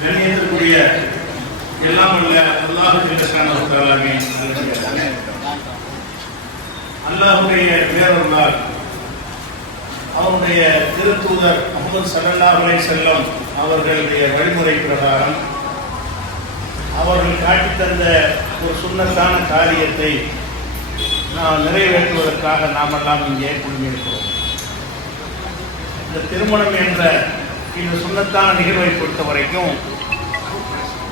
கண்ணியத்திற்குரிய எல்லாம் உள்ள அல்லாஹுடைய பேரருளால் அவருடைய திருத்தூதர் முஹம்மது ஸல்லல்லாஹு அலைஹி வஸல்லம் அவர்களுடைய வழிமுறை பிரகாரம் அவர்கள் காட்டித் தந்த ஒரு சுன்னத்தான காரியத்தை நாம் நிறைவேற்றுவதற்காக நாமெல்லாம் இங்கே குழுமியிருக்கிறோம். இந்த திருமணம் என்ற இந்த சுன்னத்தான நிகழ்வை பொறுத்த வரைக்கும்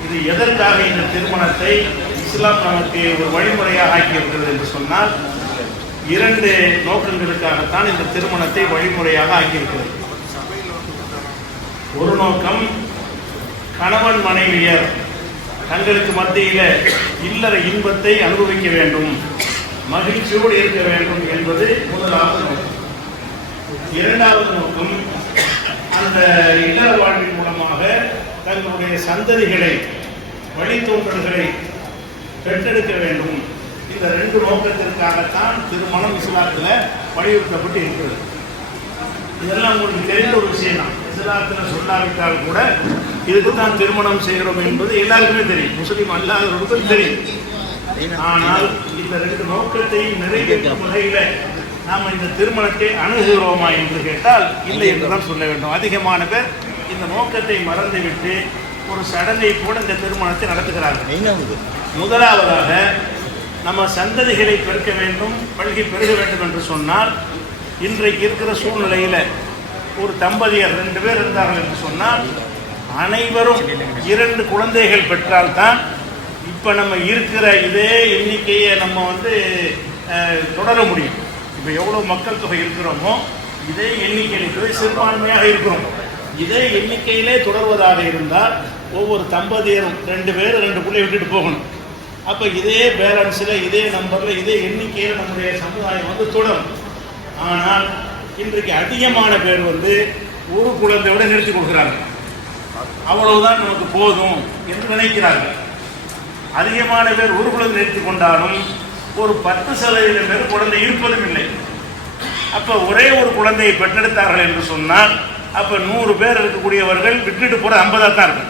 இது எதற்காக இந்த திருமணத்தை இஸ்லாம் நமக்கு ஒரு வழிமுறையாக ஆக்கியிருக்கிறது என்று சொன்னால், இரண்டு நோக்கங்களுக்காகத்தான் இந்த திருமணத்தை வழிமுறையாக ஆக்கியிருக்கிறது. ஒரு நோக்கம், கணவன் மனைவியர் தங்களுக்கு மத்தியில் இல்லற இன்பத்தை அனுபவிக்க வேண்டும், மகிழ்ச்சியோடு இருக்க வேண்டும் என்பது முதலாவது நோக்கம். இரண்டாவது நோக்கம், அந்த இல்லற வாழ்வின் மூலமாக தங்களுடைய சந்ததிகளை, வழித்தோன்றல்களை பெற்றெடுக்க வேண்டும். இந்த ரெண்டு நோக்கத்திற்காகத்தான் திருமணம் இஸ்லாத்தில் வலியுறுத்தப்பட்டு இருக்கிறது. இதெல்லாம் உங்களுக்கு தெரிந்த ஒரு விஷயம் தான். இஸ்லாத்தில் சொல்லாவிட்டால் கூட இதுக்கு தான் திருமணம் செய்கிறோம் என்பது எல்லாருக்குமே தெரியும், முஸ்லீம் அல்லாதவர்களுக்கும் தெரியும். ஆனால் இந்த ரெண்டு நோக்கத்தை நிறைவேற்றும் வகையில் நாம் இந்த திருமணத்தை அணுகுகிறோமா என்று கேட்டால் இல்லை என்று தான் சொல்ல வேண்டும். அதிகமான பேர் இந்த நோக்கத்தை மறந்துவிட்டு ஒரு சடங்கை கூட இந்த திருமணத்தை நடத்துகிறார்கள். முதலாவதாக, நம்ம சந்ததிகளை பெருக்க வேண்டும், பல்கி பெருக வேண்டும் என்று சொன்னால், இன்றைக்கு இருக்கிற சூழ்நிலையில் ஒரு தம்பதியர் 2 பேர் இருந்தார்கள் என்று சொன்னால், அனைவரும் 2 குழந்தைகள் பெற்றால்தான் இப்போ நம்ம இருக்கிற இதே எண்ணிக்கையை நம்ம தொடர முடியும். இப்போ எவ்வளோ மக்கள் தொகை இருக்கிறோமோ இதே எண்ணிக்கையில் சிறுபான்மையாக இருக்கிறோம். இதே எண்ணிக்கையிலே தொடர்வதாக இருந்தால் ஒவ்வொரு தம்பதியரும் 2 பேர் 2 பிள்ளை விட்டுட்டு போகணும். அப்போ இதே பேலன்ஸில், இதே நம்பரில், இதே எண்ணிக்கையில் நம்முடைய சமுதாயம் தொடரும். ஆனால் இன்றைக்கு அதிகமான பேர் ஒரு குழந்தையோட நிறுத்தி கொடுக்குறாங்க. அவ்வளவுதான் நமக்கு போதும் என்று நினைக்கிறார்கள். அதிகமான பேர் ஒரு குழந்தை நிறுத்தி கொண்டாலும் ஒரு 10% பேர் குழந்தை இருப்பதும் இல்லை. அப்போ ஒரே ஒரு குழந்தையை பெற்றெடுத்தார்கள் என்று சொன்னால், அப்போ 100 பேர் இருக்கக்கூடியவர்கள் விட்டுட்டு போகிற 50 தான் இருக்கு.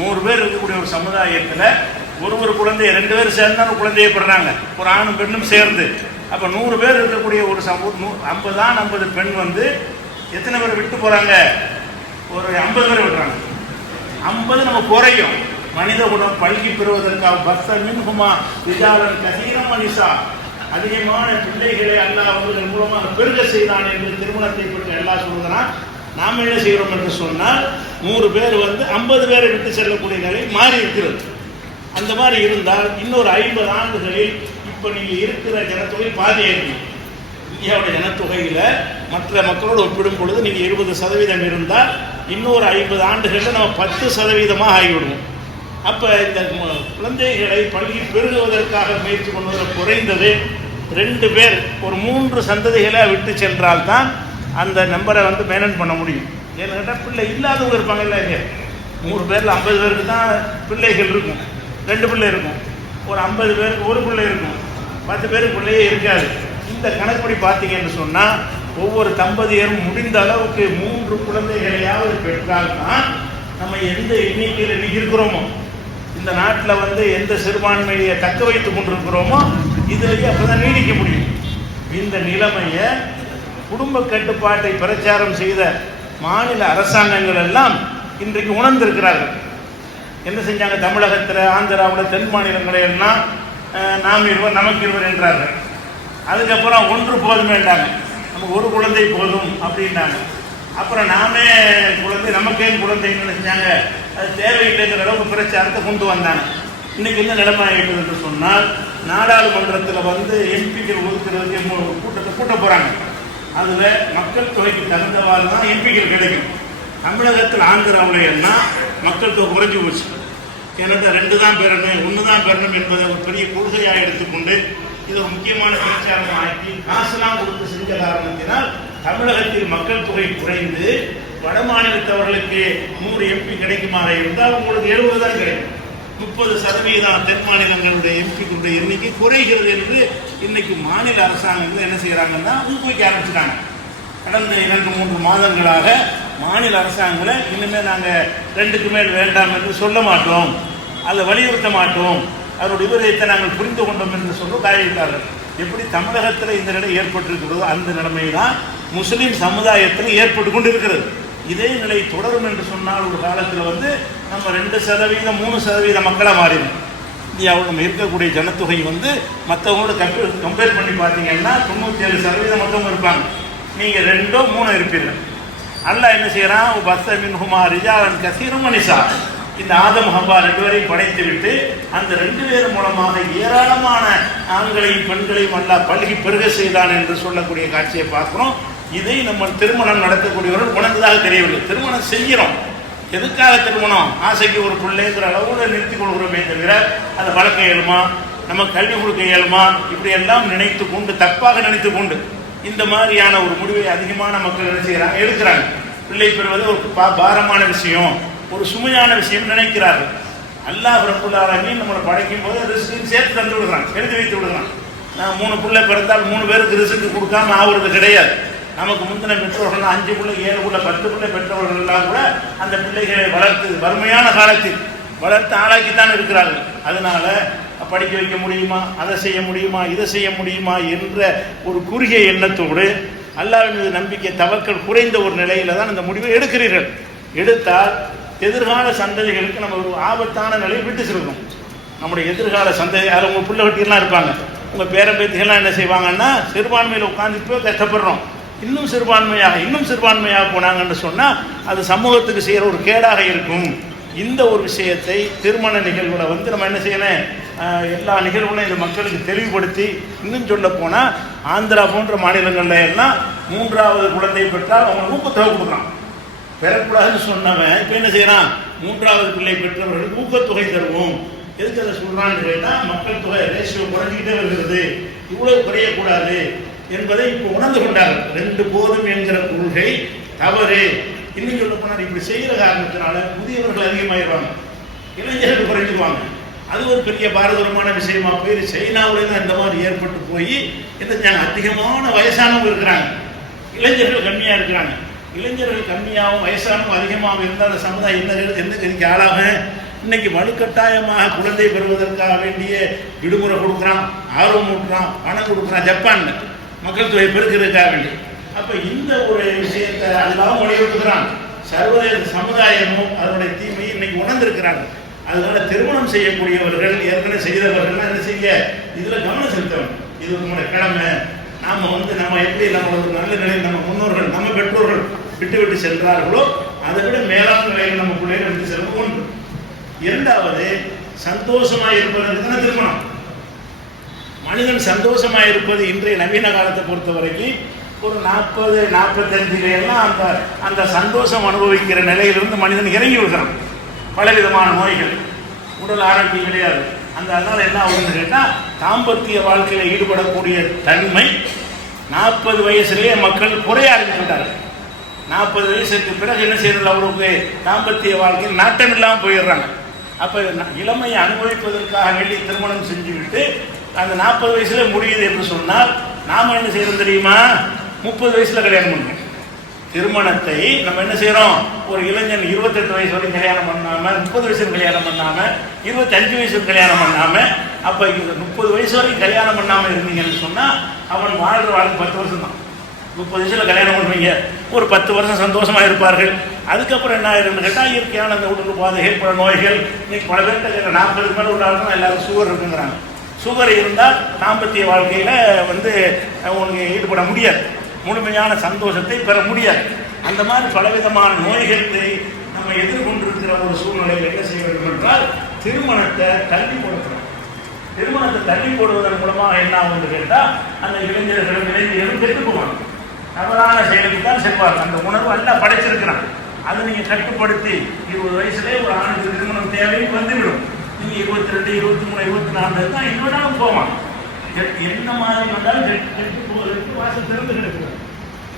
100 பேர் இருக்கக்கூடிய ஒரு சமுதாயத்தில் ஒரு குழந்தைய 2 பேர் சேர்ந்தாலும் குழந்தையை பெறாங்க, ஒரு ஆணும் பெண்ணும் சேர்ந்து. அப்போ 100 பேர் இருக்கக்கூடிய ஒரு 50 பெண் எத்தனை பேர் விட்டு போகிறாங்க? ஒரு 50 பேர் விடுறாங்க. 50 நம்ம குறையும். மனித குணம் பல்கி பெறுவதற்காக பக்த மின்ஹுமா விஜாலன் கசீரம் மனிஷா, அதிகமான பிள்ளைகளை அல்லாஹ் அவர்கள் மூலமாக பெருக செய்தான் என்று திருமணத்தை பற்றி அல்லாஹ் சொல்கிறான். நாம் என்ன செய்கிறோம் என்று சொன்னால், 100 பேர் 50 பேரை விட்டு செல்லக்கூடிய நிலை மாறி இருக்கிறது. அந்த மாதிரி இருந்தால் இன்னொரு 50 ஆண்டுகளில் இப்போ நீங்கள் இருக்கிற ஜனத்தொகை பாதி ஆகிடும். இந்தியாவுடைய ஜனத்தொகையில் மற்ற மக்களோடு ஒப்பிடும் பொழுது நீங்கள் 20% இருந்தால் இன்னொரு 50 ஆண்டுகளில் நம்ம 10% ஆகிவிடுவோம். அப்போ இந்த குழந்தைகளை பல்கி பெருகுவதற்காக முயற்சி பண்ணுவதில் குறைந்தது 2 பேர், ஒரு 3 சந்ததிகளை விட்டு சென்றால்தான் அந்த நம்பரை மேனேஜ் பண்ண முடியும். ஏன்னு கேட்டால் பிள்ளை இல்லாதவங்க இருப்பாங்கல்ல, இங்கே 100 பேரில் 50 பேருக்கு தான் பிள்ளைகள் இருக்கும், 2 பிள்ளை இருக்கும். ஒரு 50 பேருக்கு ஒரு பிள்ளை இருக்கும், 10 பேருக்கு பிள்ளையே இருக்காது. இந்த கணக்குப்படி பார்த்தீங்கன்னு சொன்னால், ஒவ்வொரு தம்பதியரும் முடிந்த அளவுக்கு 3 குழந்தைகளையாவது பெற்றால்தான் நம்ம எந்த எண்ணிக்கையில் இன்னைக்கு இருக்கிறோமோ, இந்த நாட்டில் எந்த சிறுபான்மையை தக்க வைத்துக் கொண்டிருக்கிறோமோ இதிலேயே அப்போ தான் நீடிக்க முடியும். இந்த நிலைமையை குடும்ப கட்டுப்பாட்டை பிரச்சாரம் செய்த மாநில அரசாங்கங்கள் எல்லாம் இன்றைக்கு உணர்ந்திருக்கிறார்கள். என்ன செஞ்சாங்க? தமிழகத்தில், ஆந்திராவில், தென் மாநிலங்களில் எல்லாம் நாம் இருவர் நமக்கு இருவர் என்றார்கள். அதுக்கப்புறம் 1 போதுமேண்டாங்க, நமக்கு 1 குழந்தை போதும் அப்படின்னாங்க. அப்புறம் நாமே குழந்தை, நமக்கேன் குழந்தைன்னு நினைச்சாங்க, அது தேவையில்லைங்கிற அளவுக்கு பிரச்சாரத்தை கொண்டு வந்தாங்க. இன்னைக்கு என்ன நிலைமை ஆகிடுது என்று சொன்னால், நாடாளுமன்றத்தில் எம்பிக்கள் ஒதுக்குறதுக்கு கூட்டத்தை கூட்ட போகிறாங்க. அதில் மக்கள் தொகைக்கு தகுந்தவாறு தான் எம்பிக்கள் கிடைக்கும். தமிழகத்தில், ஆந்திராவில் எல்லாம் மக்கள் தொகை குறைஞ்சி போச்சு. ஏன்னா 2 தான் பெறணும், 1 தான் பெறணும் என்பதை ஒரு பெரிய கொள்கையாக எடுத்துக்கொண்டு இது ஒரு முக்கியமான பிரச்சாரம் ஆக்கி காசுலாம் கொடுத்து செஞ்ச காரணத்தினால் தமிழகத்தில் மக்கள் தொகை குறைந்து வட மாநிலத்தவர்களுக்கு 100 எம்பி கிடைக்குமாக இருந்தால் உங்களுக்கு 70 தான் கிடைக்கும். 30% தென் மாநிலங்களுடைய எம்பிக்களுடைய எண்ணிக்கை குறைகிறது என்று இன்னைக்கு மாநில அரசாங்கங்கள் என்ன செய்கிறாங்கன்னா ஊக்குவிக்க ஆரம்பிச்சுட்டாங்க. கடந்த 2-3 மாதங்களாக மாநில அரசாங்கங்களை இனிமேல் நாங்கள் 2க்கு மேல் வேண்டாம் என்று சொல்ல மாட்டோம், அதை வலியுறுத்த மாட்டோம், அவருடைய விவரத்தை நாங்கள் புரிந்து கொண்டோம் என்று சொல்ல காய்விட்டார்கள். எப்படி தமிழகத்தில் இந்த நிலை ஏற்பட்டிருக்கிறதோ அந்த நிலைமை தான் முஸ்லீம் சமுதாயத்தில் ஏற்பட்டு கொண்டு இருக்கிறது. இதே நிலை தொடரும் என்று சொன்னால் ஒரு காலத்தில் நம்ம 2% 3% மக்களாக மாறிடும். இந்தியாவில் நம்ம இருக்கக்கூடிய ஜனத்தொகை மற்றவங்களோட கம்பேர் பண்ணி பார்த்தீங்கன்னா 97% மொத்தம் இருப்பாங்க. நீங்கள் 2 3 இருப்பீர்கள். அல்லாஹ் என்ன செய்யறான், பஸ்ஸ மின்ஹுமா ரிஜாலன் கஸீரும் நிஸா, இந்த ஆதம் ஹவ்வா 2 பேரையும் படைத்து விட்டு அந்த 2 பேர் மூலமாக ஏராளமான ஆண்களையும் பெண்களையும் அல்லாஹ் பல்கி பெருக செய்தான் என்று சொல்லக்கூடிய காட்சியை பார்க்கிறோம். இதை நம்ம திருமணம் நடத்தக்கூடியவர்கள் உணர்ந்ததாக தெரியவில்லை. திருமணம் செய்கிறோம், எதுக்காக திருமணம்? ஆசைக்கு ஒரு பிள்ளைங்கிற அளவோடு நிறுத்திக் கொள்கிறோமே தவிர அதை வளர்க்க இயலுமா, நம்ம கல்வி கொடுக்க இயலுமா, இப்படி எல்லாம் நினைத்து கொண்டு தப்பாக நினைத்து கொண்டு இந்த மாதிரியான ஒரு முடிவை அதிகமான மக்கள் என்ன செய்கிறாங்க, எடுக்கிறாங்க. பிள்ளை பெறுவது ஒரு பாரமான விஷயம், ஒரு சுமையான விஷயம் நினைக்கிறார்கள். அல்லாஹ் ரப்பல் ஆலமீன் நம்மளை படைக்கும் போது ரிஸ்க்கு சேர்த்து தந்து விடுறான், எழுதி வைத்து விடுறான். நான் 3 பிள்ளை பிறந்தால் 3 பேருக்கு ரிஸ்க்கு கொடுக்காம ஆகுறது கிடையாது. நமக்கு முந்தின பெற்றோர்கள் 5 பிள்ளை 7 பிள்ளை 10 பிள்ளை பெற்றவர்கள் எல்லாம் கூட அந்த பிள்ளைகளை வளர்த்து வறுமையான காலத்தில் வளர்த்து ஆளாக்கித்தான் இருக்கிறார்கள். அதனால படிக்க வைக்க முடியுமா, அதை செய்ய முடியுமா, இதை செய்ய முடியுமா என்ற ஒரு குறுகிய எண்ணத்தோடு அல்லாஹ்வின் மீது நம்பிக்கை தவக்கல் குறைந்த ஒரு நிலையில தான் இந்த முடிவை எடுக்கிறீர்கள். எடுத்தால் எதிர்கால சந்ததிகளுக்கு நம்ம ஒரு ஆபத்தான நிலையை விட்டு செல்கிறோம். நம்முடைய எதிர்கால சந்ததி, அதில் உங்கள் பிள்ளை வட்டியெல்லாம் இருப்பாங்க, உங்கள் பேரம்பேத்திகள்லாம் என்ன செய்வாங்கன்னா சிறுபான்மையில் உட்காந்து இப்போ கஷ்டப்படுறோம், இன்னும் சிறுபான்மையாக போனாங்கன்னு சொன்னால் அது சமூகத்துக்கு செய்கிற ஒரு கேடாக இருக்கும். இந்த ஒரு விஷயத்தை திருமண நிகழ்வில் நம்ம என்ன செய்யணும், எல்லா நிகழ்வுகளும் இந்த மக்களுக்கு தெளிவுபடுத்தி, இன்னும் சொல்ல போனால் ஆந்திரா போன்ற மாநிலங்களில் எல்லாம் 3வது குழந்தை பெற்றால் அவங்க ஊக்கத்தொகை கொடுக்குறான். பெறக்கூடாதுன்னு சொன்னவன் இப்போ என்ன செய்யறான், 3வது பிள்ளை பெற்றவர்களுக்கு ஊக்கத்தொகை தருவோம். எதுக்கு அதை சொல்றான்னு கேட்டால் மக்கள் தொகை ரேஷியோ குறைஞ்சிக்கிட்டே வருகிறது, இவ்வளவு குறையக்கூடாது என்பதை இப்போ உணர்ந்து கொண்டார்கள். 2 போதும் என்கிற கொள்கை தவறு. இன்னும் சொல்ல போனால் இப்படி செய்கிற காரணத்தினால புதியவர்கள் அதிகமாகிடுவாங்க, இளைஞர்கள் குறைஞ்சிடுவாங்க. அது ஒரு பெரிய பாரதூரமான விஷயமா போய் சைனாவிலே தான் இந்த மாதிரி ஏற்பட்டு போய் என்ன அதிகமான வயசானவங்க இருக்கிறாங்க, இளைஞர்கள் கம்மியாக இருக்கிறாங்க. இளைஞர்கள் கம்மியாகவும் வயசானவங்க அதிகமாக இருந்தால் அந்த சமுதாயம் என்ன இன்னைக்கு ஆளாக இன்னைக்கு வலுக்கட்டாயமாக குழந்தை பெறுவதற்காக வேண்டிய விடுமுறை கொடுக்குறான், ஆர்வம் ஊட்டுறான், பணம் கொடுக்குறான் ஜப்பான் மக்கள் தொகை பெருக்கிறதுக்காக வேண்டி. அப்போ இந்த ஒரு விஷயத்தை அதெல்லாம் வலியுறுத்துகிறான். சர்வதேச சமுதாயமும் அதனுடைய தீமையை இன்னைக்கு உணர்ந்திருக்கிறாங்க. அதனால திருமணம் செய்யக்கூடியவர்கள் ஏற்கனவே செய்தவர்கள் என்ன செய்ய இதில் கவனம் செலுத்தணும். இது நம்மளுடைய கடமை. நாம் நம்ம எப்படி நம்ம ஒரு நல்ல நிலையில் நம்ம முன்னோர்கள் நம்ம பெற்றோர்கள் விட்டு சென்றார்களோ அதை விட மேலான நிலையில் நம்ம பிள்ளைகள் விட்டு செல்வது ஒன்று. 2வது சந்தோஷமாக இருப்பதற்கு தானே திருமணம். மனிதன் சந்தோஷமாக இருப்பது இன்றைய நவீன காலத்தை பொறுத்த வரைக்கும் ஒரு 40-45 எல்லாம் அந்த சந்தோஷம் அனுபவிக்கிற நிலையிலிருந்து மனிதன் இறங்கி விடுகிறான். பலவிதமான நோய்கள், உடல் ஆரோக்கியம் கிடையாது. அதனால என்ன ஆகுதுன்னு கேட்டால் தாம்பத்திய வாழ்க்கையில் ஈடுபடக்கூடிய தன்மை 40 வயசுலேயே மக்கள் குறைய ஆரம்பிச்சுட்டாங்க. 40 வயசுக்கு பிறகு என்ன செய்யறது, அவருக்கு தாம்பத்திய வாழ்க்கையில் நாட்டம் இல்லாமல் போயிடுறாங்க. அப்போ இளமையை அனுபவிப்பதற்காக வேண்டி திருமணம் செஞ்சுவிட்டு அந்த 40 வயசுல முடியுது என்று சொன்னால் நாம் என்ன செய்யறோம் தெரியுமா, 30 வயசுல கல்யாணம் பண்ணுறோம். திருமணத்தை நம்ம என்ன செய்யறோம், ஒரு இளைஞன் 28 வயசு வரைக்கும் கல்யாணம் பண்ணாம, 30 வயசுல கல்யாணம் பண்ணாம, 25 வயசுக்கு கல்யாணம் பண்ணாம, அப்ப 30 வயசு வரைக்கும் கல்யாணம் பண்ணாம இருந்தீங்கன்னு சொன்னா அவன் வாழ்ற வாழ்க்கை 10 வருஷம் தான். 30 வயசுல கல்யாணம் பண்ணுவீங்க, ஒரு 10 வருஷம் சந்தோஷமா இருப்பார்கள். அதுக்கப்புறம் என்ன ஆயிருன்னு கேட்டால் இயற்கையான அந்த உடல் உபாதைகள், பல நோய்கள். இன்னைக்கு பல பேர்கிட்ட 40 மேலே உள்ளாலும் எல்லாரும் சுகர் இருக்குங்கிறாங்க. சுகர் இருந்தால் தாம்பத்திய வாழ்க்கையில் உனக்கு ஈடுபட முடியாது, முழுமையான சந்தோஷத்தை பெற முடியாது. அந்த மாதிரி பலவிதமான நோய்களை நம்ம எதிர்கொண்டிருக்கிற ஒரு சூழ்நிலையில் என்ன செய்ய வேண்டும் என்றால் திருமணத்தை தள்ளி போடுறோம். திருமணத்தை தள்ளி போடுவதன் மூலமாக என்ன ஆகும்னு கேட்டால் அந்த இளைஞர்களும் இளைஞர்களும் கெட்டு போவாங்க, தவறான செயலுக்கு தான் செல்வாங்க. அந்த உணர்வு எல்லாம் படைச்சிருக்கிறான். அதை நீங்கள் கட்டுப்படுத்தி 20 வயசுலேயே ஒரு ஆணுக்கு திருமணம் தேவைன்னு வந்துவிடும். நீங்கள் 22, 23, 24 தான் இன்னொன்றாலும் போவான். என்ன மாதிரி வந்தாலும் கெட்டு போவதற்கு வாசல் திறந்து கிடக்கிறது.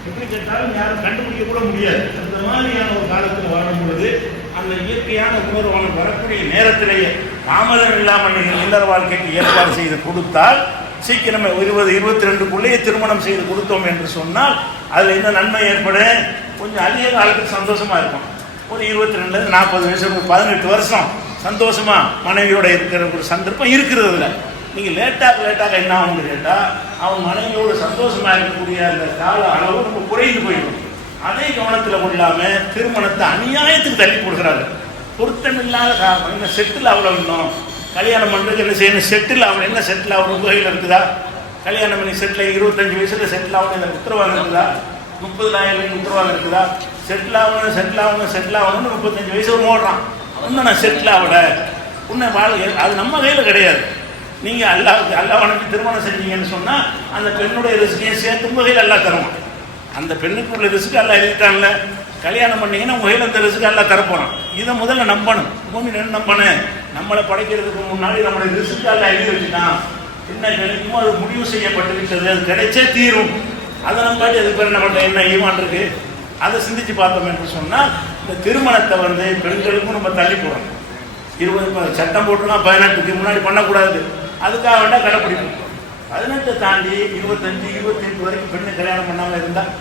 எப்படி கேட்டாலும் யாரும் கண்டுபிடிக்க கூட முடியாது. அந்த மாதிரியான ஒரு காலத்தில் வாழும் பொழுது அந்த இயற்கையான உணர்வு அவனுக்கு வரக்கூடிய நேரத்திலேயே தாமதம் இல்லாமல் நீங்கள் இல்லற வாழ்க்கைக்கு ஏற்பாடு செய்து கொடுத்தால் சீக்கிரமே 20-22க்குள்ளேயே திருமணம் செய்து கொடுத்தோம் என்று சொன்னால் அதில் என்ன நன்மை ஏற்படும்? கொஞ்சம் அதிக காலத்துக்கு சந்தோஷமா இருக்கும். ஒரு 22-40 வயசு, 18 வருஷம் சந்தோஷமா மனைவியோட இருக்கிற ஒரு சந்தர்ப்பம் இருக்கிறதுல. நீங்கள் லேட்டாக என்ன ஆகும்னு கேட்டால் அவன் மனைவியோடு சந்தோஷமா இருக்கக்கூடிய அந்த கால அளவு ரொம்ப குறைந்து போயிடும். அதை கவனத்தில் கொள்ளாமல் திருமணத்தை அநியாயத்துக்கு தள்ளி போடுகிறாரு. பொருத்தமில்லாத காரணம் என்ன, செட்டில் அவ்வளோ இன்னும் கல்யாணம் பண்ணுறதுக்கு என்ன செய்யணும்? செட்டில் ஆகணும். என்ன செட்டில் ஆகணும்? வகையில் இருக்குதா? கல்யாணம் பண்ணி செட்டில் 25 வயசுல செட்டில் ஆகணும் இந்த உத்தரவாதம் இருக்குதா? 30,000 உத்தரவாதம் இருக்குதா? செட்டில் ஆகணும்னு 35 வயசு ஓடுறான். இன்னும் நான் செட்டில் ஆகல, உன்னை அது நம்ம கையில் கிடையாது. நீங்கள் அல்லாஹ் வணங்கி திருமணம் செஞ்சீங்கன்னு சொன்னால் அந்த பெண்ணுடைய ரிஸ்கையும் சேர்த்து உங்கள் கையில் எல்லாம் தருவான். அந்த பெண்ணுக்குள்ள ரிஸ்க்கு எல்லாம் எழுதிட்டான்ல. கல்யாணம் பண்ணீங்கன்னா உங்கள் கையில் அந்த ரிஸ்க்கு எல்லாம் தரப்போகிறான். இதை முதல்ல நம்பணும். பூமியில் என்ன நம்பணும்? நம்மளை படைக்கிறதுக்கு முன்னாடி நம்மளுடைய ரிஸ்க்கு எல்லாம் எழுதி வச்சுட்டான். என்ன கிடைக்குமோ அது முடிவு செய்யப்பட்டு விட்டது, அது கிடைச்சே தீரும். அதை நம்பாட்டி அது பேர் நம்மள்ட்ட என்ன ஈமான் இருக்கு? அதை சிந்திச்சு பார்த்தோம் என்று சொன்னால் இந்த திருமணத்தை பெண்களுக்கும் நம்ம தள்ளி போகிறோம். 20 சட்டம் போட்டுனா 18க்கு முன்னாடி பண்ணக்கூடாது, அதுக்காக வேண்டாம் கடைப்பிடிப்போம். 18 தாண்டி 25-28 வரைக்கும் பெண்ணு கல்யாணம் பண்ணாமல் இருந்தால்,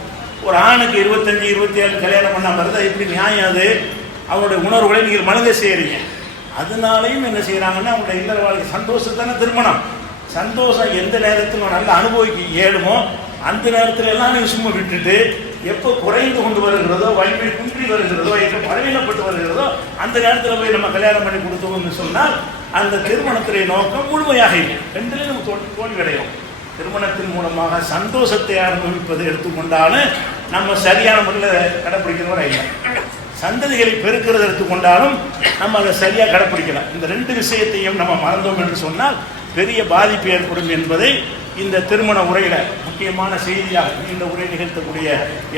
ஒரு ஆணுக்கு 25-27 கல்யாணம் பண்ணாமல் இருந்தால் எப்படி நியாயம்? அது அவருடைய உணர்வுகளை நீங்கள் மனதை செய்கிறீங்க. அதனாலையும் என்ன செய்கிறாங்கன்னா அவங்களுடைய இல்லற வாழ்க்கை சந்தோஷத்தான திருமணம். சந்தோஷம் எந்த நேரத்தில் நல்லா அனுபவிக்க இயலுமோ அந்த நேரத்தில் எல்லாமே சும்மா விட்டுட்டு எப்போ குறைந்து கொண்டு வருகிறதோ, வலிமை குன்றி வருகிறதோ, எப்போ பலவீனப்பட்டு வருகிறதோ அந்த நேரத்தில் போய் நம்ம கல்யாணம் பண்ணி கொடுத்தோம்னு சொன்னால் அந்த திருமணத்துடைய நோக்கம் முழுமையாக இல்லை. ரெண்டுலேயும் நம்ம தோல்வி அடையும். திருமணத்தின் மூலமாக சந்தோஷத்தை அனுபவிப்பது எடுத்துக்கொண்டாலும் நம்ம சரியான முறையில் கடைப்பிடிக்கிறவரை இல்லை. சந்ததிகளை பெருக்கிறது எடுத்துக்கொண்டாலும் நம்ம அதை சரியாக கடைப்பிடிக்கலாம். இந்த 2 விஷயத்தையும் நம்ம மறந்தோம் என்று சொன்னால் பெரிய பாதிப்பு ஏற்படும் என்பதை இந்த திருமண உரையில் முக்கியமான செய்தியாக இந்த உரை நிகழ்த்தக்கூடிய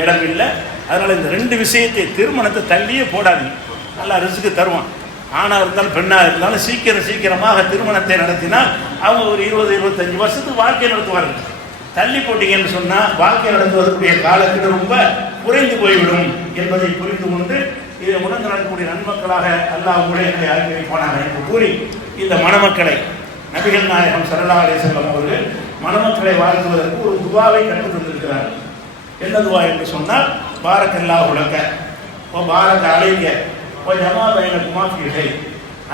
இடம் இல்லை. அதனால் இந்த 2 விஷயத்தை, திருமணத்தை தள்ளியே போடாதீங்க. நல்லா ரிஸ்க்கு தருவான். ஆணாக இருந்தாலும் பெண்ணாக இருந்தாலும் சீக்கிரமாக திருமணத்தை நடத்தினால் அவங்க ஒரு 20-25 வருஷத்துக்கு வாழ்க்கை நடத்துவார்கள். தள்ளி போட்டீங்கன்னு சொன்னால் வாழ்க்கை நடத்துவதற்குரிய காலத்தில் ரொம்ப குறைந்து போய்விடும் என்பதை புரிந்து கொண்டு இதை உணர்ந்து நடக்கக்கூடிய நன்மக்களாக அல்லாஹ் உங்களை ஆக்கிரமிப்பானாக என்று கூறி இந்த மணமக்களை நபிகள் நாயகம் ஸல்லல்லாஹு அலைஹி வஸல்லம் அவர்கள் மணமக்களை வாழ்த்துவதற்கு ஒரு துவாவை கற்றுத் தந்திருக்கிறார்கள். என்ன துவா என்று சொன்னால், பாரக்கல்லாஹு லக வ பாரக அலைக வ ஜமா பைனகுமா ஃபீ கைர்.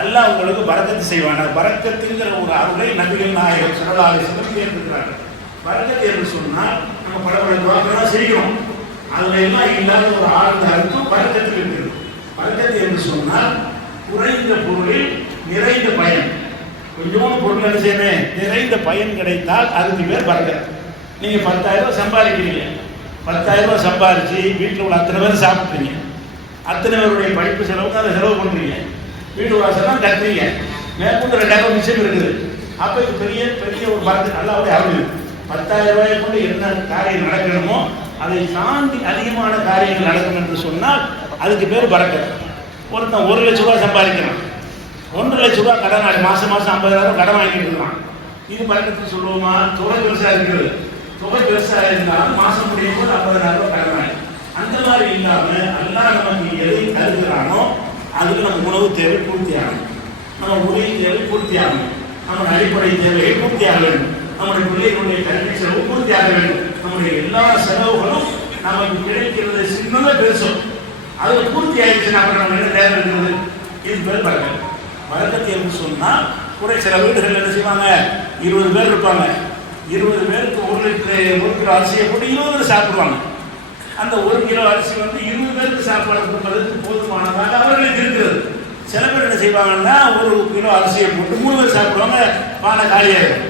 அல்லாஹ் உங்களுக்கு பரக்கத்து செய்வானாக. பரக்கத்துங்கிற ஒரு அருளை நபிகள் நாயகம் ஸல்லல்லாஹு அலைஹி வஸல்லம் கேட்டிருக்கிறார்கள். பரக்கத்து என்று சொன்னால் நம்ம பல துவாக்கள் செய்கிறோம், அதுல எல்லாம் இல்லாத ஒரு ஆழ்ந்த அர்த்தம் பரக்கத்து இருக்கிறது. பரக்கத்து என்று சொன்னால் குறைந்த பொருளில் நிறைந்த பயன். கொஞ்சம் பொருள் செய்யணும், நிறைந்த பயன் கிடைத்தால் அதுக்கு பேர் பரக்கத்து. நீங்க 10,000 ரூபாய் சம்பாதிக்கிறீங்க, 10,000 ரூபாய் சம்பாதிச்சு வீட்டில் உள்ள அத்தனை பேர் சாப்பிட்றீங்க, அத்தனை பேருடைய படிப்பு செலவுக்கு அதை செலவு பண்றீங்க, வீட்டு வாசலாம் கட்டுறீங்க, மேற்கொண்டு 2,000 மிச்சம் இருக்குது. அப்போ இது பெரிய ஒரு பரக்கத்து நல்லாவே ஆகுது. 10,000 ரூபாயை கொண்டு என்ன காரியம் நடக்கணுமோ அதை தாண்டி அதிகமான காரியங்கள் நடக்கும் என்று சொன்னால் அதுக்கு பேர் பரக்கத்து. ஒருத்தன் 1 லட்ச ரூபாய் சம்பாதிக்கிறான், 1 லட்ச ரூபாய் கடன், மாசம் 50,000 கடன் வாங்கிட்டு இருக்கலாம். இது பரக்கத்து சொல்லுவோமா? தொகை பெருசா இருக்கிறது. தொகை பெருசா இருந்தாலும் மாசம் முடியும் போது 50,000 கடன் வாங்கி, அந்த மாதிரி இல்லாம அல்லாஹ் நமக்கு எதை தருகிறானோ அதுக்கு நம்ம உணவு தேவை பூர்த்தி ஆகணும், நம்ம உதவி தேவை பூர்த்தி ஆகணும், நம்ம அடிப்படை தேவையை பூர்த்தி ஆக வேண்டும், நம்முடைய பிள்ளைகளுடைய கல்வி செலவு பூர்த்தி ஆக வேண்டும். நம்முடைய எல்லா செலவுகளும் நமக்கு கிடைக்கிறது சின்னதா பெருசும் அது பூர்த்தி ஆயிடுச்சுன்னா அப்புறம் நம்ம என்ன தேவை இருக்கிறது? இது பேர் பரக்கத்து. பரக்கத்து என்று சொன்னால் கூட சில வீடுகள் என்ன செய்வாங்க, 20 பேர் இருப்பாங்க, 20 பேருக்கு 1 கிலோ அரிசியை போட்டு 20 பேர் சாப்பிடுவாங்க. அந்த 1 கிலோ அரிசி 20 பேருக்கு சாப்பாடு கொடுப்பதற்கு போதுமானதாக அவர்களுக்கு இருக்கிறது. சில பேர் என்ன செய்வாங்கன்னா 1 கிலோ அரிசியை போட்டு 3 பேர் சாப்பிடுவாங்க, பானை காலியாயிடும்.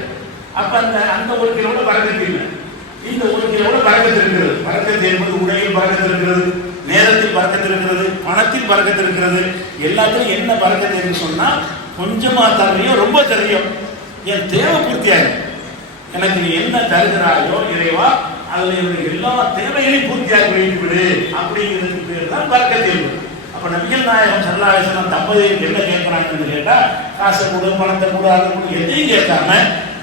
அப்ப அந்த 1 கிலோட பரக்கத்து இல்லை, இந்த 1 கிலோட பரக்கத்து இருக்கிறது. பரக்கத்து என்பது உடையில் பரக்கத்து இருக்கிறது, நேரத்தில் பரக்கத்து இருக்கிறது, பணத்தில் பரக்கத்து இருக்கிறது. எல்லாத்திலும் என்ன பரக்கத்து என்று சொன்னால் கொஞ்சமா தரையும் ரொம்ப தரையும் என் தேவை பூர்த்தியாகும். எனக்கு நீ என்ன தருகிறாயோ இறைவா அதில் என்னுடைய எல்லா தேவைகளையும் பூர்த்தியாகி வைத்துவிடு அப்படிங்கிறதுக்கு பேர் தான் பரக்கத்து என்பது. அப்ப நபிகள் நாயகம் ஸல்லல்லாஹு அலைஹி வஸல்லம் தம்பதியருக்கு என்ன கேட்கிறாங்கன்னு கேட்டா, காசை கொடு, பணத்தை கொடு, அதை கொடு, எதையும் கேட்காம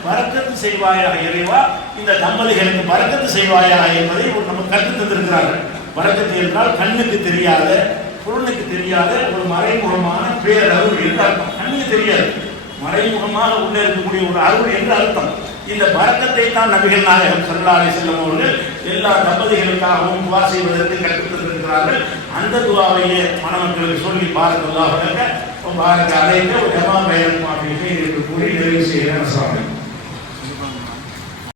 பரக்கத்து செய்வாயாக இறைவா, இந்த தம்பதிகளுக்கு பரக்கத்து செய்வாயாக என்பதை நமக்கு கற்றுத் தந்திருக்கிறார்கள். பரக்கத்து என்றால் கண்ணுக்கு தெரியாத, பொருளுக்கு தெரியாத ஒரு மறைமுகமான பேரருள் என்று அர்த்தம். கண்ணுக்கு தெரியாது, மறைமுகமாக உள்ளே இருக்கக்கூடிய ஒரு அருள் என்று அர்த்தம். இந்த பரக்கத்தை தான் நபிகள் நாயகம் ஸல்லல்லாஹு அலைஹி வஸல்லம் அவர்கள் எல்லா தம்பதிகளுக்காகவும் துஆ செய்வதற்கு கற்றுத் தந்திருக்கிறார்கள். அந்த துஆவையே மணமக்களுக்கு சொல்லி பாரக்கல்லாஹு லக வ பாரக அலைக வ ஜமா பைனகுமா ஃபீ கைர் என்று கூறி நிறைவு செய்கிறேன். அஸ்ஸலாமு அலைக்கும்.